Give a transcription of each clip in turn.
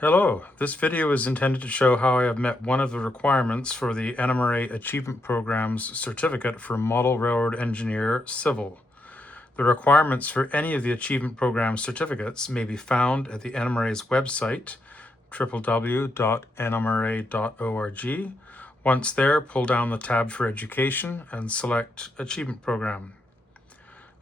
Hello, this video is intended to show how I have met one of the requirements for the NMRA Achievement Program's certificate for Model Railroad Engineer Civil. The requirements for any of the Achievement Program certificates may be found at the NMRA's website, www.nmra.org. Once there, pull down the tab for Education and select Achievement Program.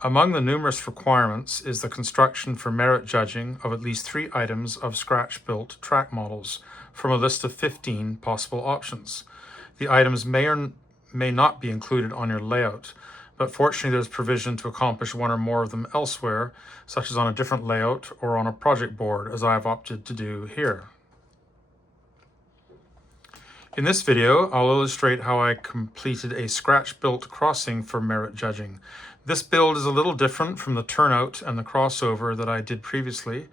Among the numerous requirements is the construction for merit judging of at least 3 items of scratch-built track models from a list of 15 possible options. The items may or may not be included on your layout, but fortunately there's provision to accomplish one or more of them elsewhere, such as on a different layout or on a project board, as I have opted to do here. In this video, I'll illustrate how I completed a scratch-built crossing for merit judging. This build is a little different from the turnout and the crossover that I did previously.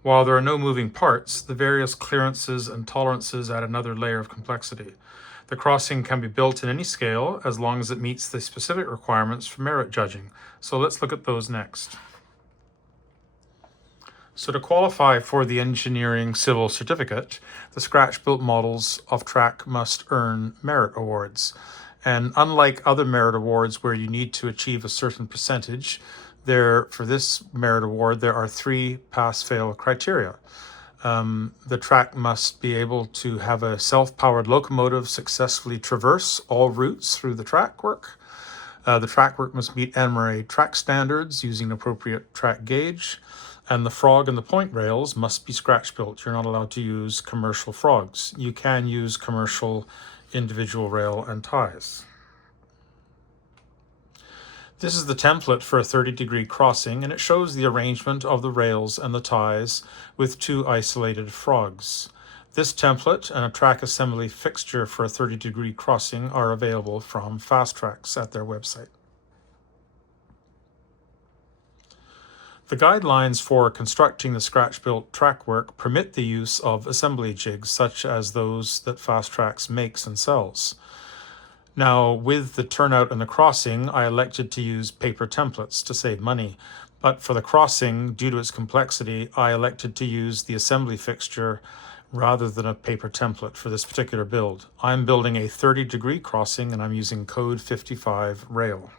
While there are no moving parts, the various clearances and tolerances add another layer of complexity. The crossing can be built in any scale as long as it meets the specific requirements for merit judging. So let's look at those next. So to qualify for the engineering civil certificate, the scratch-built models of track must earn merit awards. And unlike other merit awards where you need to achieve a certain percentage, for this merit award, there are 3 pass-fail criteria. The track must be able to have a self-powered locomotive successfully traverse all routes through the track work. The track work must meet NMRA track standards using appropriate track gauge. And the frog and the point rails must be scratch built. You're not allowed to use commercial frogs. You can use commercial individual rail and ties. This is the template for a 30-degree crossing, and it shows the arrangement of the rails and the ties with 2 isolated frogs. This template and a track assembly fixture for a 30-degree crossing are available from Fast Tracks at their website. The guidelines for constructing the scratch-built track work permit the use of assembly jigs such as those that Fast Tracks makes and sells. Now, with the turnout and the crossing, I elected to use paper templates to save money, but for the crossing, due to its complexity, I elected to use the assembly fixture rather than a paper template for this particular build. I'm building a 30-degree crossing and I'm using code 55 rail.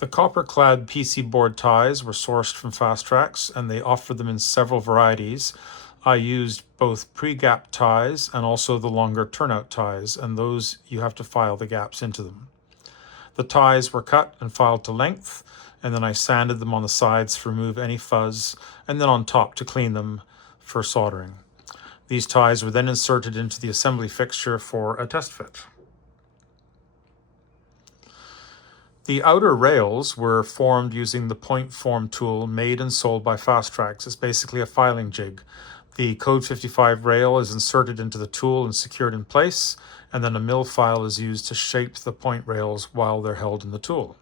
The copper-clad PC board ties were sourced from Fast Tracks, and they offered them in several varieties. I used both pre-gap ties and also the longer turnout ties, and those you have to file the gaps into them. The ties were cut and filed to length, and then I sanded them on the sides to remove any fuzz, and then on top to clean them for soldering. These ties were then inserted into the assembly fixture for a test fit. The outer rails were formed using the point form tool made and sold by Fast Tracks. It's basically a filing jig. The code 55 rail is inserted into the tool and secured in place, and then a mill file is used to shape the point rails while they're held in the tool.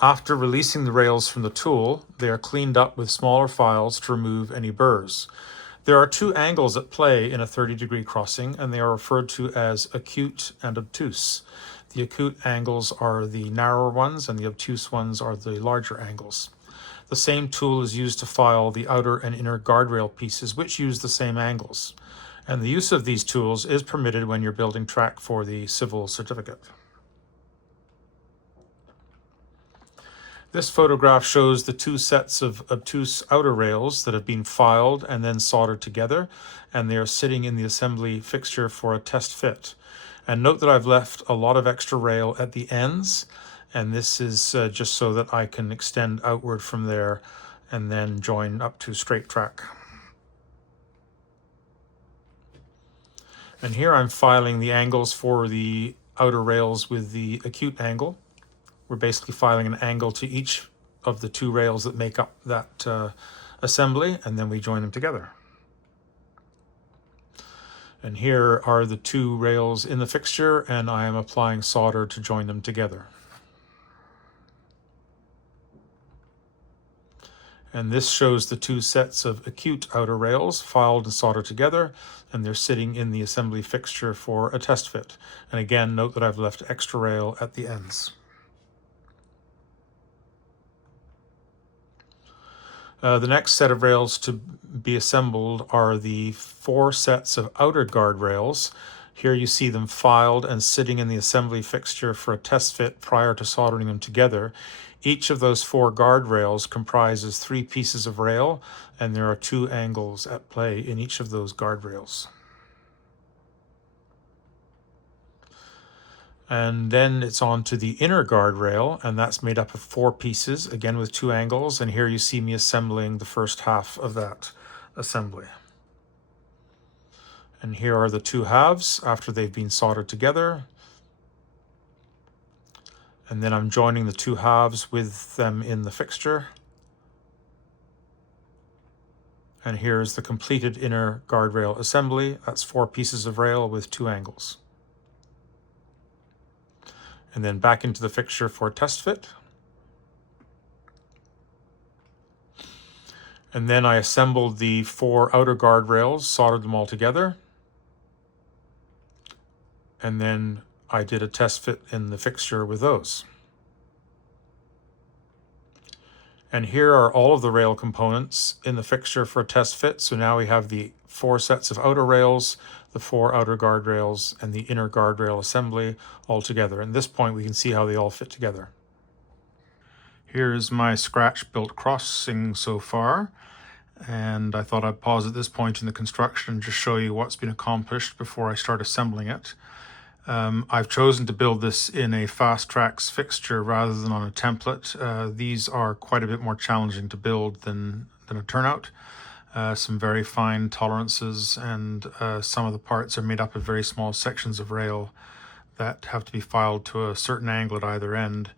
After releasing the rails from the tool, they are cleaned up with smaller files to remove any burrs. There are 2 angles at play in a 30-degree crossing, and they are referred to as acute and obtuse. The acute angles are the narrower ones, and the obtuse ones are the larger angles. The same tool is used to file the outer and inner guardrail pieces, which use the same angles. And the use of these tools is permitted when you're building track for the civil certificate. This photograph shows the 2 sets of obtuse outer rails that have been filed and then soldered together, and they are sitting in the assembly fixture for a test fit. And note that I've left a lot of extra rail at the ends, and this is just so that I can extend outward from there and then join up to straight track. And here I'm filing the angles for the outer rails with the acute angle. We're basically filing an angle to each of the 2 rails that make up that assembly, and then we join them together. And here are the 2 rails in the fixture, and I am applying solder to join them together. And this shows the 2 sets of acute outer rails filed and soldered together, and they're sitting in the assembly fixture for a test fit. And again, note that I've left extra rail at the ends. The next set of rails to be assembled are the 4 sets of outer guardrails. Here you see them filed and sitting in the assembly fixture for a test fit prior to soldering them together. Each of those 4 guardrails comprises 3 pieces of rail, and there are 2 angles at play in each of those guardrails. And then it's on to the inner guardrail, and that's made up of 4 pieces, again with 2 angles, and here you see me assembling the first half of that assembly. And here are the 2 halves after they've been soldered together. And then I'm joining the 2 halves with them in the fixture. And here's the completed inner guardrail assembly. That's 4 pieces of rail with 2 angles. And then back into the fixture for test fit. And then I assembled the 4 outer guardrails, soldered them all together. And then I did a test fit in the fixture with those. And here are all of the rail components in the fixture for a test fit. So now we have the 4 sets of outer rails, the 4 outer guardrails, and the inner guardrail assembly all together. At this point, we can see how they all fit together. Here's my scratch-built crossing so far. And I thought I'd pause at this point in the construction and just show you what's been accomplished before I start assembling it. I've chosen to build this in a Fast Tracks fixture rather than on a template. These are quite a bit more challenging to build than a turnout. Some very fine tolerances, and some of the parts are made up of very small sections of rail that have to be filed to a certain angle at either end,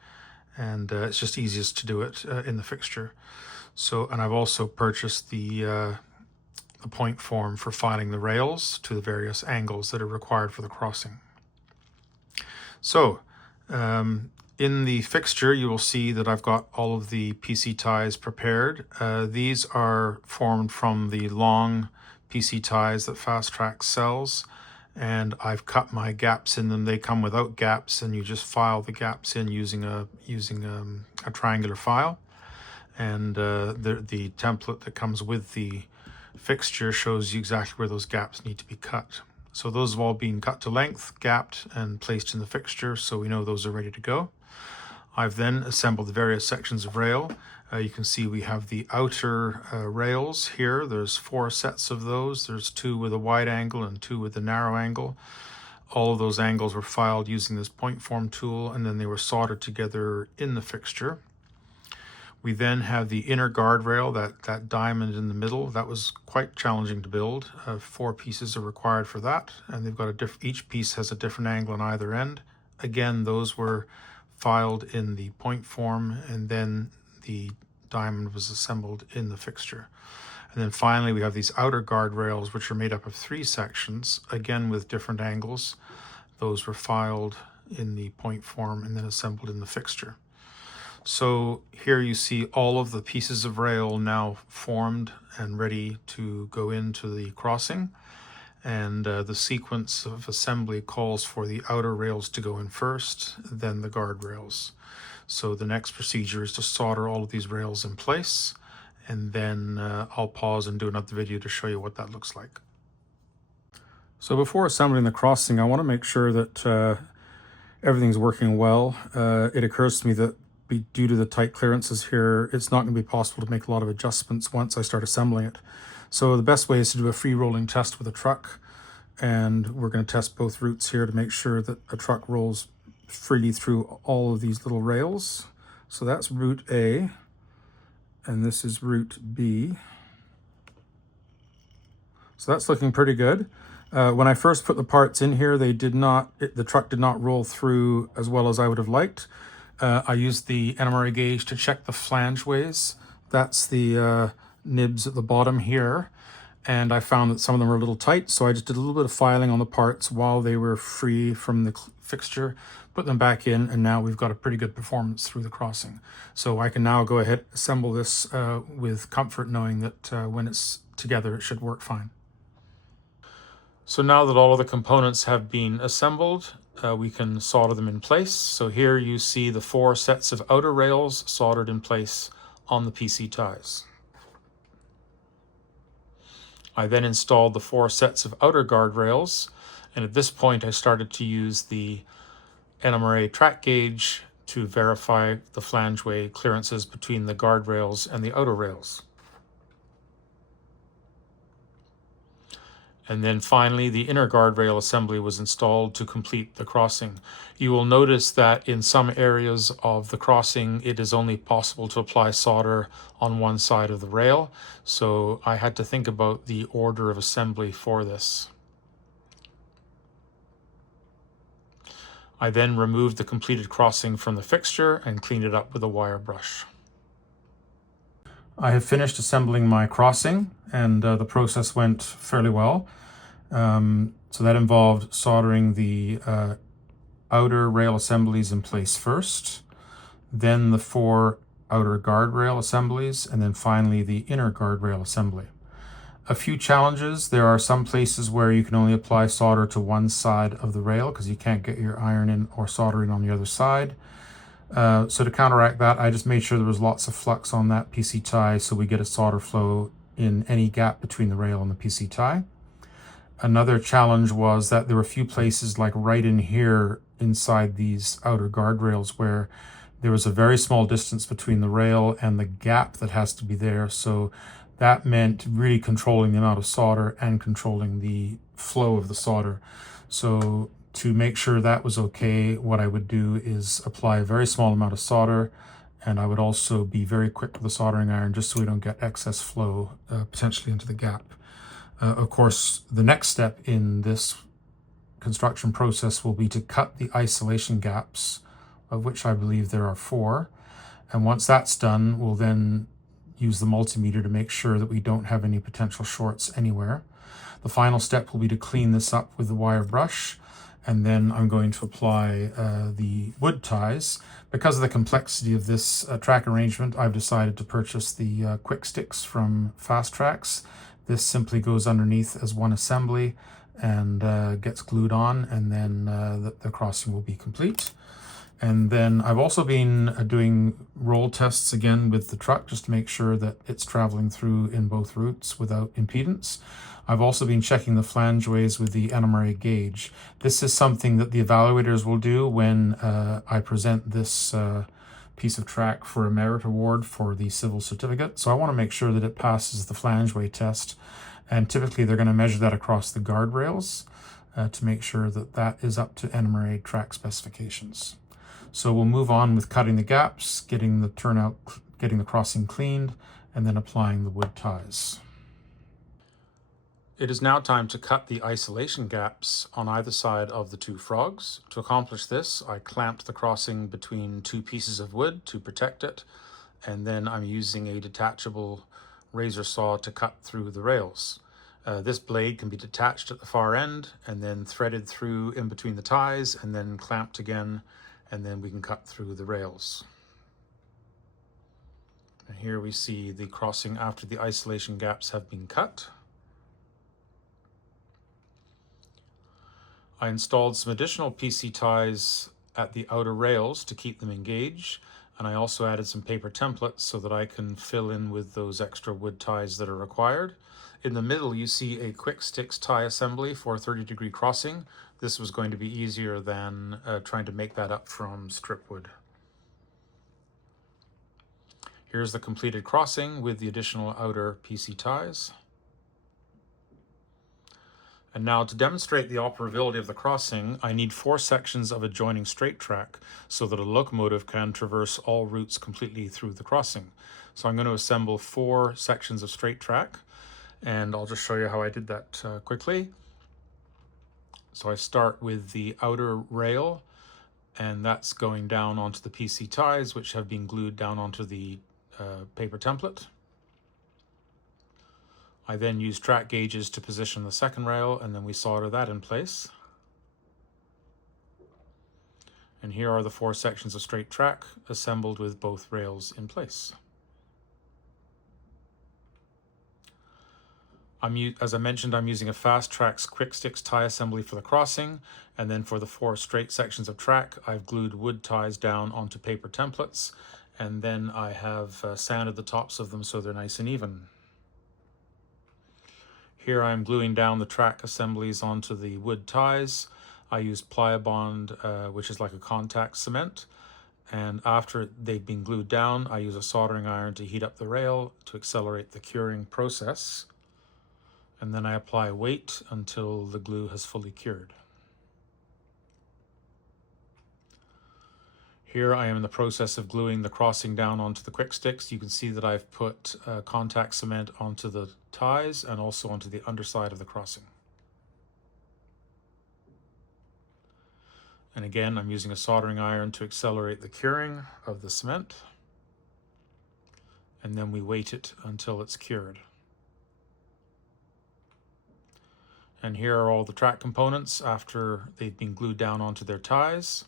and it's just easiest to do it in the fixture. So, and I've also purchased the point form for filing the rails to the various angles that are required for the crossing. So, in the fixture, you will see that I've got all of the PC ties prepared. These are formed from the long PC ties that Fast Track sells, and I've cut my gaps in them. They come without gaps, and you just file the gaps in using a triangular file. And the template that comes with the fixture shows you exactly where those gaps need to be cut. So those have all been cut to length, gapped, and placed in the fixture, so we know those are ready to go. I've then assembled the various sections of rail. You can see we have the outer rails here. There's 4 sets of those. There's 2 with a wide angle and 2 with a narrow angle. All of those angles were filed using this point form tool, and then they were soldered together in the fixture. We then have the inner guardrail, that diamond in the middle. That was quite challenging to build. 4 pieces are required for that, and they've got each piece has a different angle on either end. Again, those were filed in the point form, and then the diamond was assembled in the fixture. And then finally, we have these outer guardrails, which are made up of 3 sections, again with different angles. Those were filed in the point form and then assembled in the fixture. So here you see all of the pieces of rail now formed and ready to go into the crossing. And the sequence of assembly calls for the outer rails to go in first, then the guardrails. So the next procedure is to solder all of these rails in place, and then I'll pause and do another video to show you what that looks like. So before assembling the crossing, I want to make sure that everything's working well. It occurs to me that due to the tight clearances here, it's not going to be possible to make a lot of adjustments once I start assembling it. So the best way is to do a free rolling test with a truck, and we're going to test both routes here to make sure that a truck rolls freely through all of these little rails. So that's route A, and this is route B. So that's looking pretty good. When I first put the parts in here, the truck did not roll through as well as I would have liked. I used the NMRA gauge to check the flangeways. That's the nibs at the bottom here. And I found that some of them were a little tight, so I just did a little bit of filing on the parts while they were free from the fixture, put them back in, and now we've got a pretty good performance through the crossing. So I can now go ahead, assemble this with comfort, knowing that when it's together, it should work fine. So now that all of the components have been assembled, we can solder them in place. So here you see the 4 sets of outer rails soldered in place on the PC ties. I then installed the 4 sets of outer guardrails, and at this point I started to use the NMRA track gauge to verify the flangeway clearances between the guardrails and the outer rails. And then finally, the inner guardrail assembly was installed to complete the crossing. You will notice that in some areas of the crossing, it is only possible to apply solder on one side of the rail. So I had to think about the order of assembly for this. I then removed the completed crossing from the fixture and cleaned it up with a wire brush. I have finished assembling my crossing, and the process went fairly well. So that involved soldering the outer rail assemblies in place first, then the 4 outer guardrail assemblies, and then finally the inner guardrail assembly. A few challenges. There are some places where you can only apply solder to one side of the rail because you can't get your iron in or soldering on the other side. So to counteract that, I just made sure there was lots of flux on that PC tie so we get a solder flow in any gap between the rail and the PC tie. Another challenge was that there were a few places, like right in here inside these outer guardrails, where there was a very small distance between the rail and the gap that has to be there. So that meant really controlling the amount of solder and controlling the flow of the solder. So to make sure that was okay, what I would do is apply a very small amount of solder, and I would also be very quick with the soldering iron just so we don't get excess flow potentially into the gap. Of course, the next step in this construction process will be to cut the isolation gaps, of which I believe there are 4. And once that's done, we'll then use the multimeter to make sure that we don't have any potential shorts anywhere. The final step will be to clean this up with the wire brush, and then I'm going to apply the wood ties. Because of the complexity of this track arrangement, I've decided to purchase the quick sticks from Fast Tracks. This simply goes underneath as one assembly and gets glued on, and then the crossing will be complete. And then I've also been doing roll tests again with the truck just to make sure that it's traveling through in both routes without impedance. I've also been checking the flangeways with the NMRA gauge. This is something that the evaluators will do when I present this piece of track for a merit award for the civil certificate. So I want to make sure that it passes the flangeway test. And typically they're going to measure that across the guardrails to make sure that that is up to NMRA track specifications. So we'll move on with cutting the gaps, getting the turnout, getting the crossing cleaned, and then applying the wood ties. It is now time to cut the isolation gaps on either side of the 2 frogs. To accomplish this, I clamped the crossing between 2 pieces of wood to protect it, and then I'm using a detachable razor saw to cut through the rails. This blade can be detached at the far end and then threaded through in between the ties and then clamped again, and then we can cut through the rails. And here we see the crossing after the isolation gaps have been cut. I installed some additional PC ties at the outer rails to keep them engaged, and I also added some paper templates so that I can fill in with those extra wood ties that are required. In the middle you see a quick sticks tie assembly for a 30-degree crossing. This was going to be easier than trying to make that up from strip wood. Here's the completed crossing with the additional outer PC ties. And now to demonstrate the operability of the crossing, I need 4 sections of adjoining straight track so that a locomotive can traverse all routes completely through the crossing. So I'm going to assemble 4 sections of straight track, and I'll just show you how I did that quickly. So I start with the outer rail, and that's going down onto the PC ties, which have been glued down onto the paper template. I then use track gauges to position the second rail, and then we solder that in place. And here are the 4 sections of straight track assembled with both rails in place. As I mentioned, I'm using a Fast Tracks quick sticks tie assembly for the crossing, and then for the 4 straight sections of track, I've glued wood ties down onto paper templates, and then I have sanded the tops of them so they're nice and even. Here I'm gluing down the track assemblies onto the wood ties. I use Pliabond, which is like a contact cement. And after they've been glued down, I use a soldering iron to heat up the rail to accelerate the curing process. And then I apply weight until the glue has fully cured. Here I am in the process of gluing the crossing down onto the quick sticks. You can see that I've put contact cement onto the ties and also onto the underside of the crossing. And again, I'm using a soldering iron to accelerate the curing of the cement. And then we wait it until it's cured. And here are all the track components after they've been glued down onto their ties.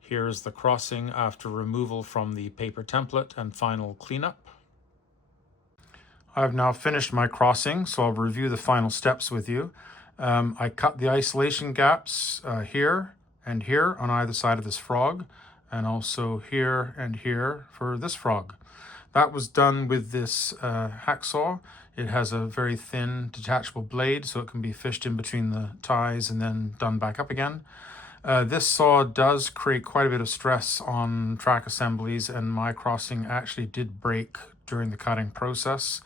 Here's the crossing after removal from the paper template and final cleanup. I've now finished my crossing, so I'll review the final steps with you. I cut the isolation gaps here and here on either side of this frog, and also here and here for this frog. That was done with this hacksaw. It has a very thin detachable blade, so it can be fished in between the ties and then done back up again. This saw does create quite a bit of stress on track assemblies, and my crossing actually did break during the cutting process,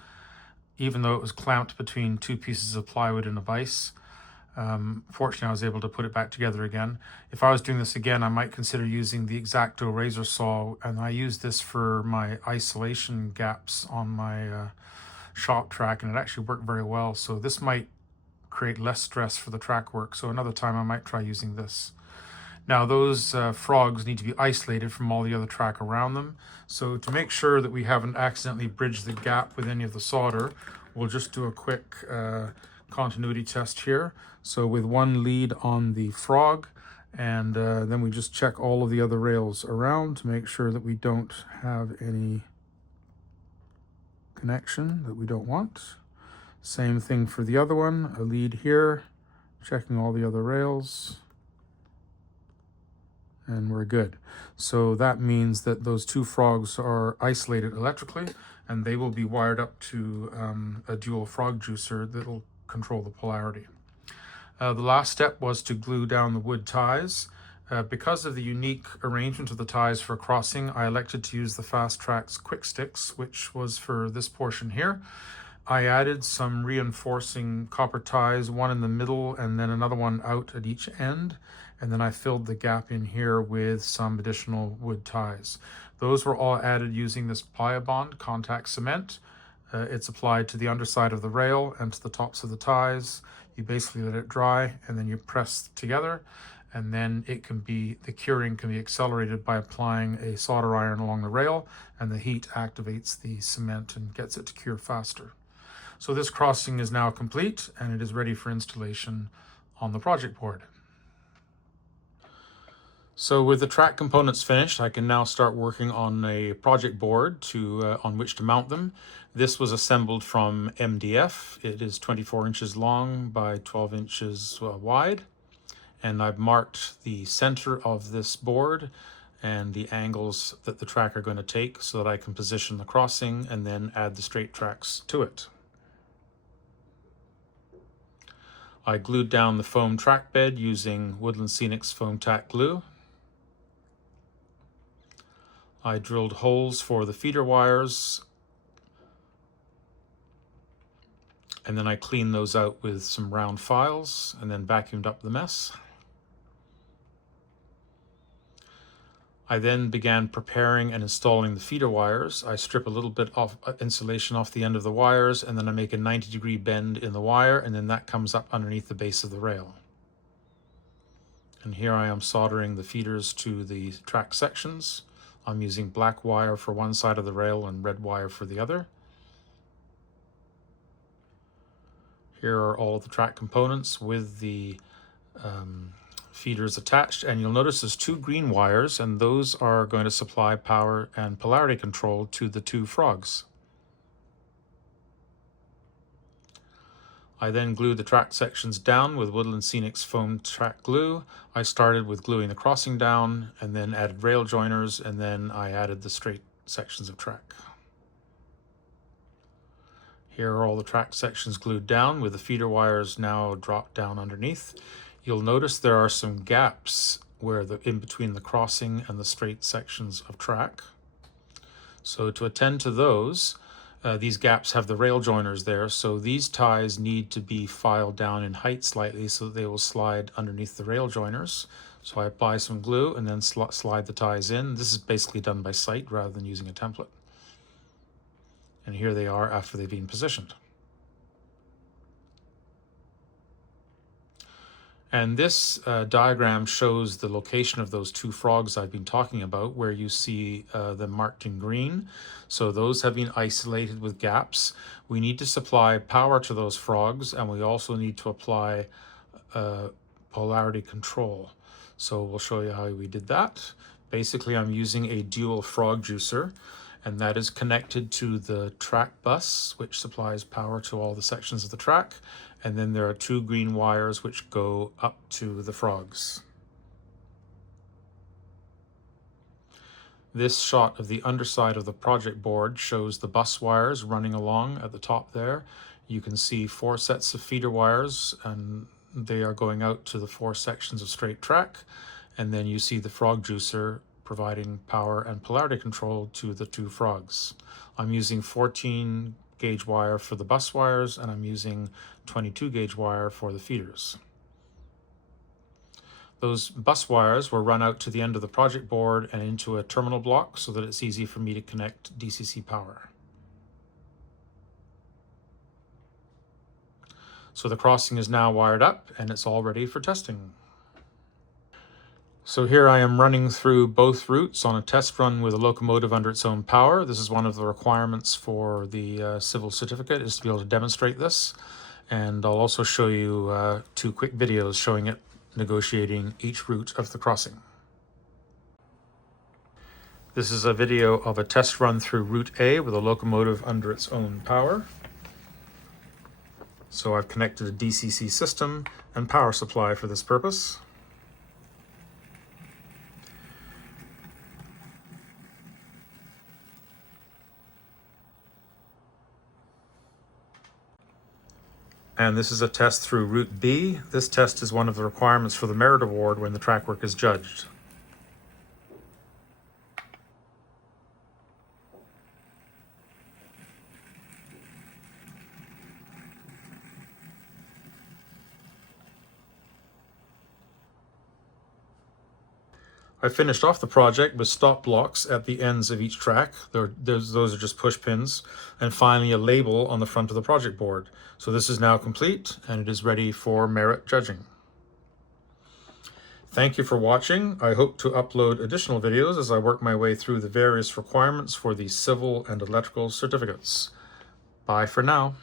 even though it was clamped between two pieces of plywood and a vise. Fortunately, I was able to put it back together again. If I was doing this again, I might consider using the X-Acto razor saw, and I use this for my isolation gaps on my shop track, and it actually worked very well. So this might create less stress for the track work. So another time I might try using this. Now those frogs need to be isolated from all the other track around them. So to make sure that we haven't accidentally bridged the gap with any of the solder, we'll just do a quick continuity test here. So with one lead on the frog, and then we just check all of the other rails around to make sure that we don't have any connection that we don't want. Same thing for the other one, a lead here, checking all the other rails, and we're good. So that means that those two frogs are isolated electrically, and they will be wired up to a dual frog juicer that will control the polarity. The last step was to glue down the wood ties. Because of the unique arrangement of the ties for crossing, I elected to use the Fast Track's quick sticks, which was for this portion here. I added some reinforcing copper ties, one in the middle and then another one out at each end. And then I filled the gap in here with some additional wood ties. Those were all added using this Pliabond contact cement. It's applied to the underside of the rail and to the tops of the ties. You basically let it dry and then you press together, and then the curing can be accelerated by applying a solder iron along the rail, and the heat activates the cement and gets it to cure faster. So this crossing is now complete and it is ready for installation on the project board. So with the track components finished, I can now start working on a project board on which to mount them. This was assembled from MDF. It is 24 inches long by 12 inches wide. And I've marked the center of this board and the angles that the track are going to take so that I can position the crossing and then add the straight tracks to it. I glued down the foam track bed using Woodland Scenic's foam tack glue. I drilled holes for the feeder wires, and then I cleaned those out with some round files and then vacuumed up the mess. I then began preparing and installing the feeder wires. I strip a little bit of insulation off the end of the wires, and then I make a 90-degree bend in the wire, and then that comes up underneath the base of the rail. And here I am soldering the feeders to the track sections. I'm using black wire for one side of the rail and red wire for the other. Here are all of the track components with the feeders attached, and you'll notice there's two green wires, and those are going to supply power and polarity control to the two frogs. I then glued the track sections down with Woodland Scenic's foam track glue. I started with gluing the crossing down and then added rail joiners, and then I added the straight sections of track. Here are all the track sections glued down with the feeder wires now dropped down underneath. You'll notice there are some gaps where in between the crossing and the straight sections of track. So to attend to those, these gaps have the rail joiners there, so these ties need to be filed down in height slightly so that they will slide underneath the rail joiners. So I apply some glue and then slide the ties in. This is basically done by sight rather than using a template. And here they are after they've been positioned. And this diagram shows the location of those two frogs I've been talking about, where you see them marked in green. So those have been isolated with gaps. We need to supply power to those frogs, and we also need to apply polarity control. So we'll show you how we did that. Basically, I'm using a dual frog juicer, and that is connected to the track bus, which supplies power to all the sections of the track. And then there are two green wires which go up to the frogs. This shot of the underside of the project board shows the bus wires running along at the top there. You can see 4 sets of feeder wires, and they are going out to the 4 sections of straight track. And then you see the frog juicer providing power and polarity control to the 2 frogs. I'm using 14 gauge wire for the bus wires, and I'm using 22 gauge wire for the feeders. Those bus wires were run out to the end of the project board and into a terminal block so that it's easy for me to connect DCC power. So the crossing is now wired up and it's all ready for testing. So here I am running through both routes on a test run with a locomotive under its own power. This is one of the requirements for the civil certificate, is to be able to demonstrate this. And I'll also show you 2 quick videos showing it negotiating each route of the crossing. This is a video of a test run through Route A with a locomotive under its own power. So I've connected a DCC system and power supply for this purpose. And this is a test through Route B. This test is one of the requirements for the merit award when the track work is judged. I finished off the project with stop blocks at the ends of each track. Those are just push pins. And finally a label on the front of the project board. So this is now complete and it is ready for merit judging. Thank you for watching. I hope to upload additional videos as I work my way through the various requirements for the civil and electrical certificates. Bye for now.